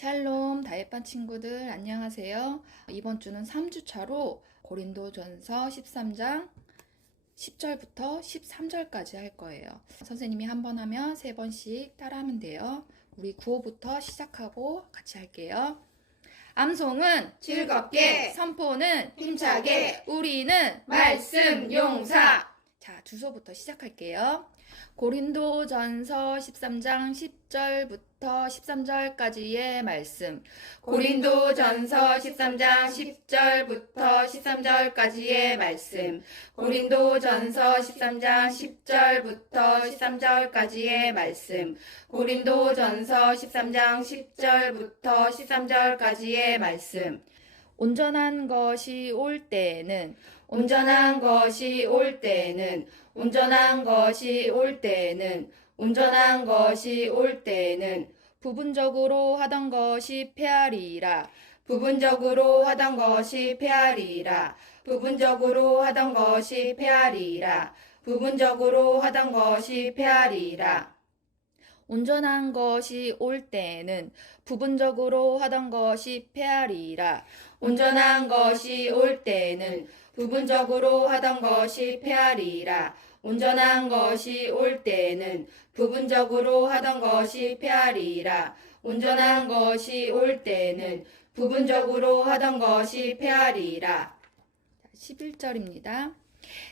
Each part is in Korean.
샬롬 다윗반 친구들 안녕하세요. 이번 주는 3주차로 고린도전서 13장 10절부터 13절까지 할 거예요. 선생님이 한 번 하면 3번씩 따라하면 돼요. 우리 구호부터 시작하고 같이 할게요. 암송은 즐겁게, 선포는 힘차게, 우리는 말씀 용사. 자, 주소부터 시작할게요. 고린도전서 13장 10절부터 13절까지의 말씀. 고린도전서 13장 10절부터 13절까지의 말씀. 고린도전서 13장 10절부터 13절까지의 말씀. 고린도전서 13장 10절부터 13절까지의 말씀. 온전한 것이 올 때에는 온전한 것이 올 때에는 온전한 것이 올 때에는 온전한 것이 올 때에는 부분적으로 하던 것이 폐하리라. 부분적으로 하던 것이 폐하리라. 부분적으로 하던 것이 폐하리라. 부분적으로 하던 것이 폐하리라. 온전한 것이 올 때에는 부분적으로 하던 것이 폐하리라. 온전한 것이 올 때에는 부분적으로 하던 것이 폐하리라. 온전한 것이 올 때에는 부분적으로 하던 것이 폐하리라. 온전한 것이 올 때에는 부분적으로 하던 것이 폐하리라. 11절입니다.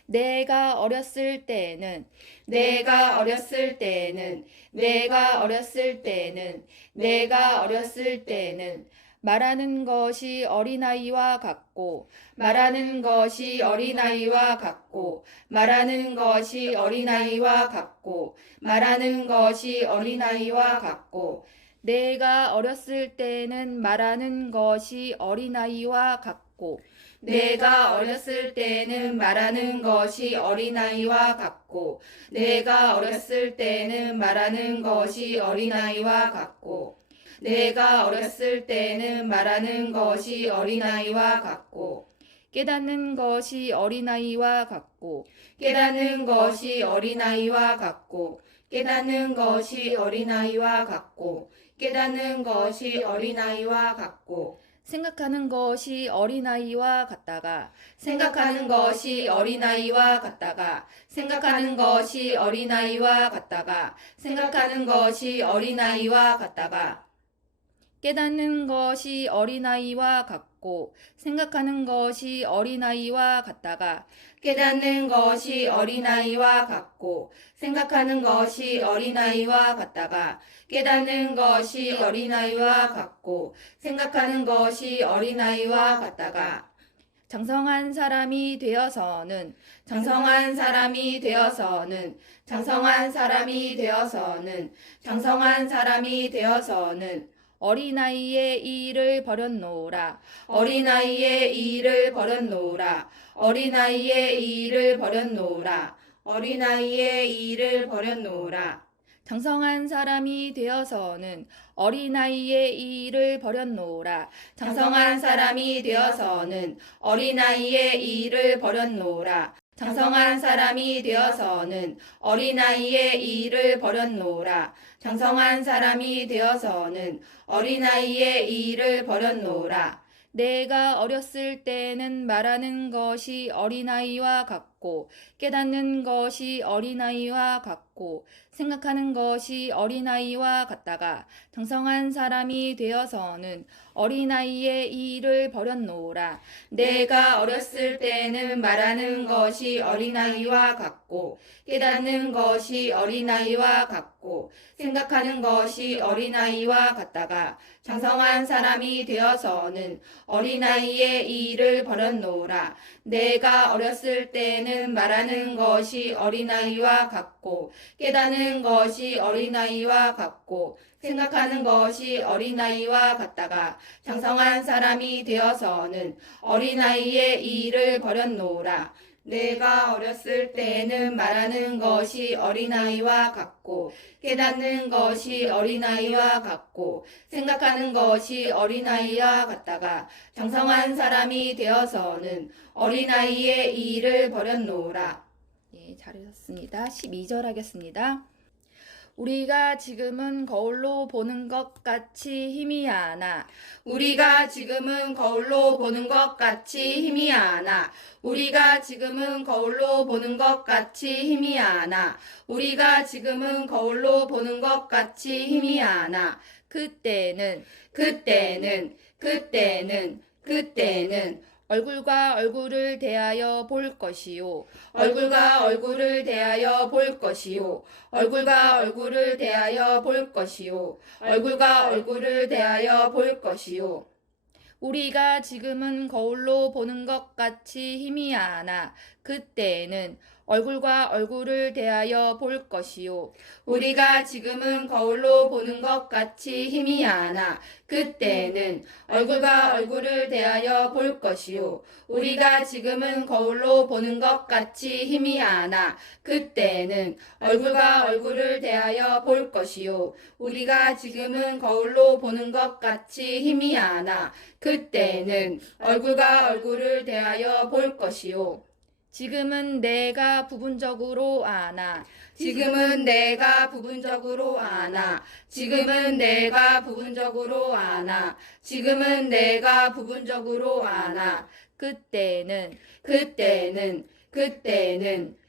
내가 어렸을 때에는 내가 어렸을 때에는 내가 어렸을 때에는 내가 어렸을 때에는 말하는 것이 어린아이와 같고 말하는 것이 어린아이와 같고 말하는 것이 어린아이와 같고 말하는 것이 어린아이와 같고 내가 어렸을 때에는 말하는 것이 어린아이와 같고 내가 어렸을 때에는 말하는 것이 어린아이와 같고 내가 어렸을 때에는 말하는 것이 어린아이와 같고 내가 어렸을 때에는 말하는 것이 어린아이와 같고 깨닫는 것이 어린아이와 같고 깨닫는 것이 어린아이와 같고 깨닫는 것이 어린아이와 같고 깨닫는 것이 어린아이와 같고 생각하는 것이 어린아이와 같다가 생각하는 것이 어린아이와 같다가 생각하는 것이 어린아이와 같다가 생각하는 것이 어린아이와 같다가 깨닫는 것이 어린아이와 같고 생각하는 것이 어린아이와 같다가 깨닫는 것이 어린아이와 같고 생각하는 것이 어린아이와 같다가 깨닫는 것이 어린아이와 같고 생각하는 것이 어린아이와 같다가 장성한 사람이 되어서는 장성한 사람이 되어서는 장성한 사람이 되어서는 장성한 사람이 되어서는 어린아이의 일을 버렸노라. 어린아이의 일을 버렸노라. 어린아이의 일을 버렸노라. 어린아이의 일을 버렸노라. 장성한 사람이 되어서는 어린아이의 일을 버렸노라. 장성한 사람이 되어서는 어린아이의 일을 버렸노라. 장성한 사람이 되어서는 어린아이의 일을 버렸노라. 장성한 사람이 되어서는 어린아이의 일을 버렸노라. 내가 어렸을 때는 말하는 것이 어린아이와 같고 깨닫는 것이 어린아이와 같고 생각하는 것이 어린아이와 같다가 장성한 사람이 되어서는 어린아이의 일을 버렸노라. 내가 어렸을 때는 말하는 것이 어린아이와 같고 깨닫는 것이 어린아이와 같고 생각하는 것이 어린아이와 같다가 장성한 사람이 되어서는 어린아이의 일을 버렸노라. 내가 어렸을 때는 말하는 것이 어린아이와 같고 깨닫는 것이 어린아이와 같고 생각하는 것이 어린아이와 같다가 장성한 사람이 되어서는 어린아이의 일을 버렸노라. 내가 어렸을 때에는 말하는 것이 어린아이와 같고 깨닫는 것이 어린아이와 같고 생각하는 것이 어린아이와 같다가 장성한 사람이 되어서는 어린아이의 일을 버렸노라. 예, 잘하셨습니다. 12절 하겠습니다. 우리가 지금은 거울로 보는 것 같이 희미하나 우리가 지금은 거울로 보는 것 같이 희미하나 우리가 지금은 거울로 보는 것 같이 희미하나 우리가 지금은 거울로 보는 것 같이 희미하나 그때는 그때는 얼굴과 얼굴을 대하여 볼 것이요 얼굴과 얼굴을 대하여 볼 것이요 얼굴과 얼굴을 대하여 볼 것이요 얼굴과 얼굴을 대하여 볼 것이요 우리가 지금은 거울로 보는 것 같이 희미하나 그때는 얼굴과 얼굴을 대하여 볼 것이요 우리가 지금은 거울로 보는 것 같이 희미하나 그때는 얼굴과 얼굴을 대하여 볼 것이요 우리가 지금은 거울로 보는 것 같이 희미하나 그때는 얼굴과 얼굴을 대하여 볼 것이요 우리가 지금은 거울로 보는 것 같이 희미하나 그때는 얼굴과 얼굴을 대하여 볼 것이요 지금은 내가 부분적으로 아나 지금은 내가 부분적으로 아나 지금은 내가 부분적으로 아나 지금은 내가 부분적으로 아나 그때는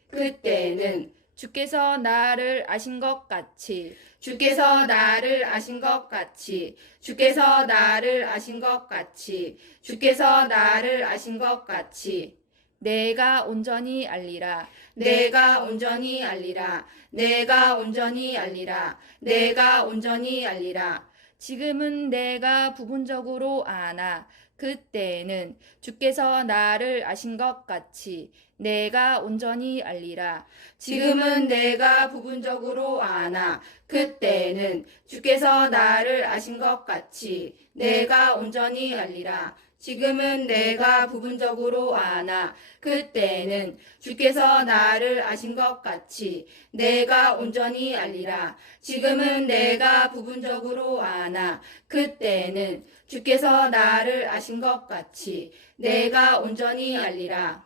그때는 주께서 나를 아신 것 같이 주께서 나를 아신 것 같이 주께서 나를 아신 것 같이 주께서 나를 아신 것 같이 내가 온전히 알리라 내가 온전히 알리라 내가 온전히 알리라 내가 온전히 알리라 지금은 내가 부분적으로 아나 그때는 주께서 나를 아신 것 같이 내가 온전히 알리라 지금은 내가 부분적으로 아나 그때는 주께서 나를 아신 것 같이 내가 온전히 알리라 지금은 내가 부분적으로 아나 그때는 주께서 나를 아신 것 같이 내가 온전히 알리라 지금은 내가 부분적으로 아나 그때는 주께서 나를 아신 것 같이 내가 온전히 알리라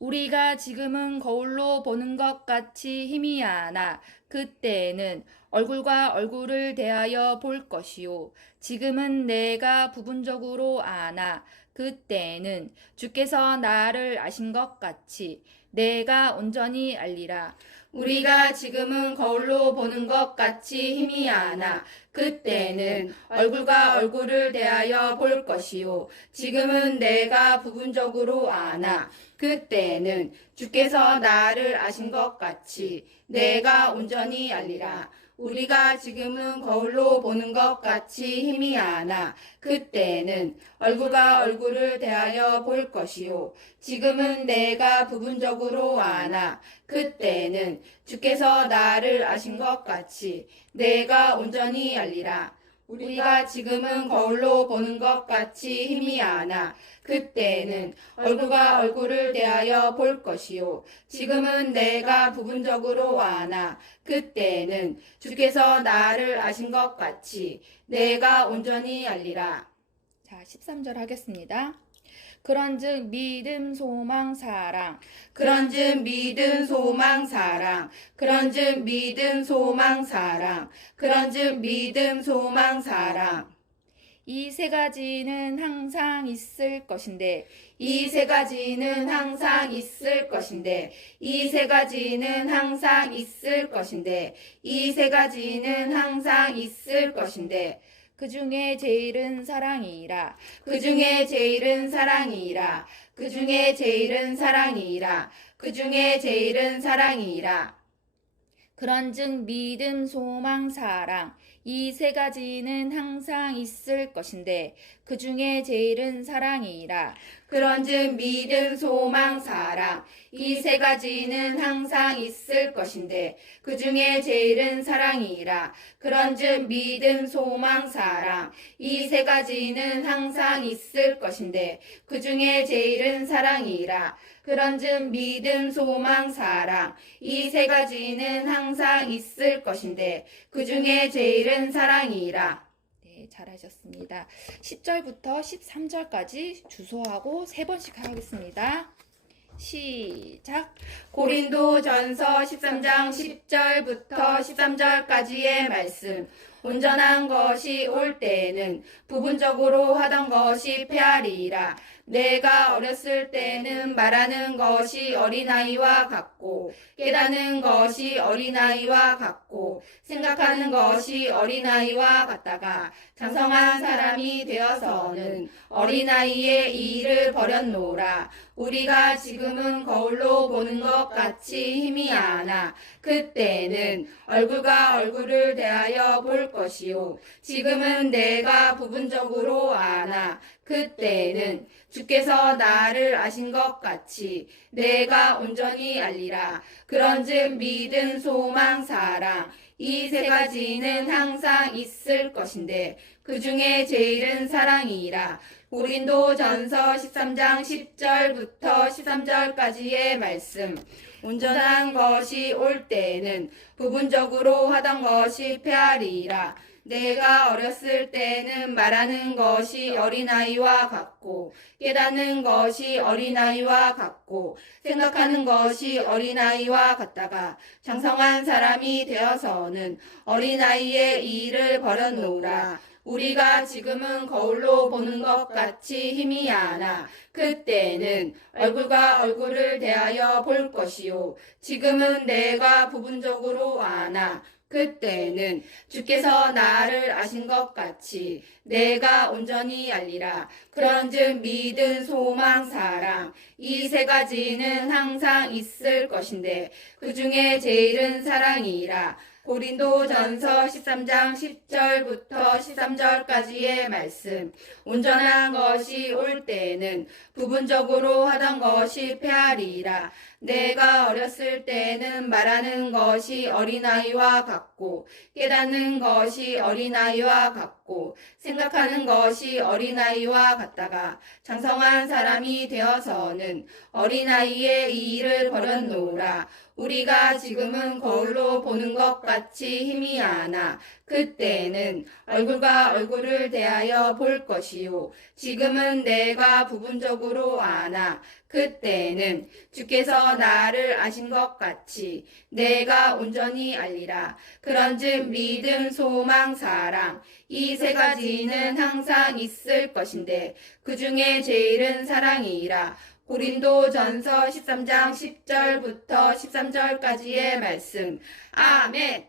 우리가 지금은 거울로 보는 것 같이 희미하나 그때는 얼굴과 얼굴을 대하여 볼 것이요 지금은 내가 부분적으로 아나 그때는 주께서 나를 아신 것 같이 내가 온전히 알리라 우리가 지금은 거울로 보는 것 같이 희미하나 그때는 얼굴과 얼굴을 대하여 볼 것이요 지금은 내가 부분적으로 아나 그때는 주께서 나를 아신 것 같이 내가 온전히 알리라 우리가 지금은 거울로 보는 것 같이 희미하나 그때는 얼굴과 얼굴을 대하여 볼 것이요 지금은 내가 부분적으로 아나 그때는 주께서 나를 아신 것 같이 내가 온전히 알리라 우리가 지금은 거울로 보는 것 같이 희미하나 그때는 얼굴과 얼굴을 대하여 볼 것이요 지금은 내가 부분적으로 아나 그때는 주께서 나를 아신 것 같이 내가 온전히 알리라 자 13절 하겠습니다 그런즉 믿음 소망 사랑 그런즉 믿음 소망 사랑 그런즉 믿음 소망 사랑 그런즉 믿음 소망 사랑 이 세 가지는 항상 있을 것인데 이 세 가지는 항상 있을 것인데 이 세 가지는 항상 있을 것인데 이 세 가지는 항상 있을 것인데 그 중에 제일은 사랑이라 그 중에 제일은 사랑이라 그 중에 제일은 사랑이라 그 중에 제일은 사랑이라 그런즉 믿음 소망 사랑 이 세 가지는 항상 있을 것인데 그 중에 제일은 사랑이라 그런즉 믿음 소망 사랑 이 세 가지는 항상 있을 것인데 그 중에 제일은 사랑이라 그런즉 믿음 소망 사랑 이 세 가지는 항상 있을 것인데 그 중에 제일은 사랑이라 그런즉 믿음 소망 사랑 이 세 가지는 항상 있을 것인데 그 중에 제일은 사랑이라 네, 잘하셨습니다. 10절부터 13절까지 주소하고 3번씩 하겠습니다. 시작. 고린도전서 13장 10절부터 13절까지의 말씀. 온전한 것이 올 때에는 부분적으로 하던 것이 패하리라. 내가 어렸을 때는 말하는 것이 어린아이와 같고 깨닫는 것이 어린아이와 같고 생각하는 것이 어린아이와 같다가 장성한 사람이 되어서는 어린아이의 일을 버렸노라. 우리가 지금은 거울로 보는 것 같이 희미하나 그때는 얼굴과 얼굴을 대하여 볼 것이요 지금은 내가 부분적으로 아나 그때는 주께서 나를 아신 것 같이 내가 온전히 알리라. 그런즉 믿음, 소망, 사랑 이 세 가지는 항상 있을 것인데 그 중에 제일은 사랑이라. 고린도전서 13장 10절부터 13절까지의 말씀. 온전한 것이 올 때에는 부분적으로 하던 것이 패하리라. 내가 어렸을 때는 말하는 것이 어린아이와 같고 깨닫는 것이 어린아이와 같고 생각하는 것이 어린아이와 같다가 장성한 사람이 되어서는 어린아이의 일을 버렸노라. 우리가 지금은 거울로 보는 것 같이 희미하나 그때는 얼굴과 얼굴을 대하여 볼 것이요 지금은 내가 부분적으로 아나 그때는 주께서 나를 아신 것 같이 내가 온전히 알리라. 그런즉 믿음, 소망, 사랑 이 세 가지는 항상 있을 것인데 그 중에 제일은 사랑이라. 고린도전서 13장 10절부터 13절까지의 말씀. 온전한 것이 올 때에는 부분적으로 하던 것이 패하리라. 내가 어렸을 때는 말하는 것이 어린아이와 같고 깨닫는 것이 어린아이와 같고 생각하는 것이 어린아이와 같다가 장성한 사람이 되어서는 어린아이의 일을 버렸노라. 우리가 지금은 거울로 보는 것 같이 희미하나 그때는 얼굴과 얼굴을 대하여 볼 것이요 지금은 내가 부분적으로 아나 그때는 주께서 나를 아신 것 같이 내가 온전히 알리라. 그런즉 믿음, 소망, 사랑 이 세 가지는 항상 있을 것인데 그 중에 제일은 사랑이라. 고린도전서 13장 10절부터 13절까지의 말씀. 아멘.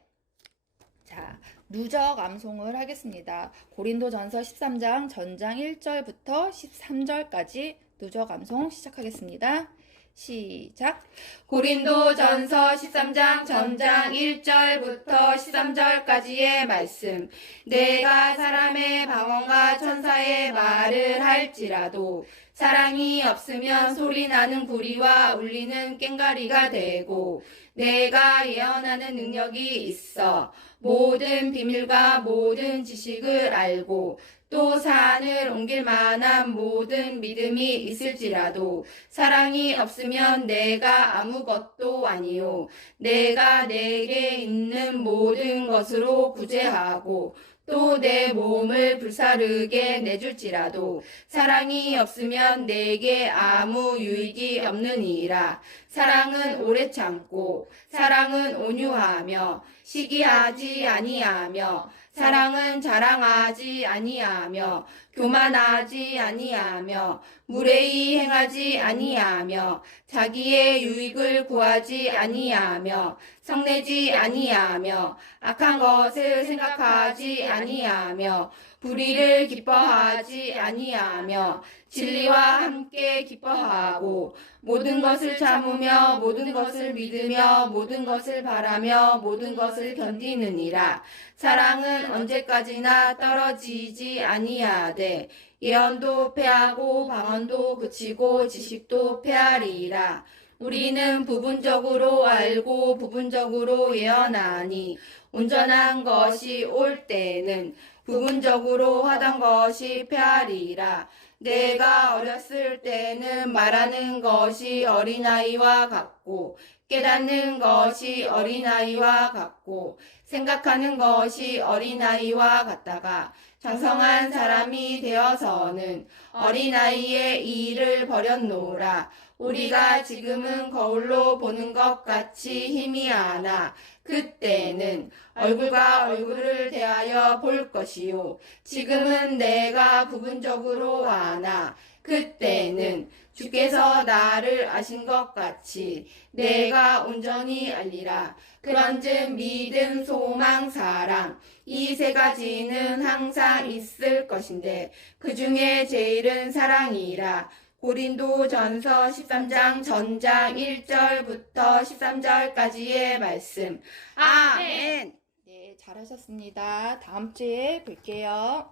자, 누적 암송을 하겠습니다. 고린도전서 13장 전장 1절부터 13절까지 누적 암송 시작하겠습니다. 시작. 고린도전서 13장 전장 1절부터 13절까지의 말씀. 내가 사람의 방언과 천사의 말을 할지라도 사랑이 없으면 소리나는 구리와 울리는 꽹과리가 되고 내가 예언하는 능력이 있어 모든 비밀과 모든 지식을 알고 또 산을 옮길 만한 모든 믿음이 있을지라도 사랑이 없으면 내가 아무것도 아니요 내가 내게 있는 모든 것으로 구제하고 또 내 몸을 불사르게 내줄지라도 사랑이 없으면 내게 아무 유익이 없느니라. 사랑은 오래 참고 사랑은 온유하며 시기하지 아니하며 사랑은 자랑하지 아니하며 교만하지 아니하며 무례히 행하지 아니하며 자기의 유익을 구하지 아니하며 성내지 아니하며 악한 것을 생각하지 아니하며 불의를 기뻐하지 아니하며 진리와 함께 기뻐하고 모든 것을 참으며 모든 것을 믿으며 모든 것을 바라며 모든 것을 견디느니라. 사랑은 언제까지나 떨어지지 아니하되 예언도 패하고 방언도 그치고 지식도 패하리라. 우리는 부분적으로 알고 부분적으로 예언하니 온전한 것이 올 때에는 부분적으로 하던 것이 패하리라. 내가 어렸을 때는 말하는 것이 어린아이와 같고 깨닫는 것이 어린아이와 같고 생각하는 것이 어린아이와 같다가 장성한 사람이 되어서는 어린아이의 일을 버렸노라. 우리가 지금은 거울로 보는 것 같이 희미하나 그때는 얼굴과 얼굴을 대하여 볼 것이요. 지금은 내가 부분적으로 아나 그때는 주께서 나를 아신 것 같이 내가 온전히 알리라. 그런즉 믿음, 소망, 사랑 이 세 가지는 항상 있을 것인데 그 중에 제일은 사랑이라. 고린도전서 13장 전장 1절부터 13절까지의 말씀. 아멘. 네, 잘하셨습니다. 다음 주에 뵐게요.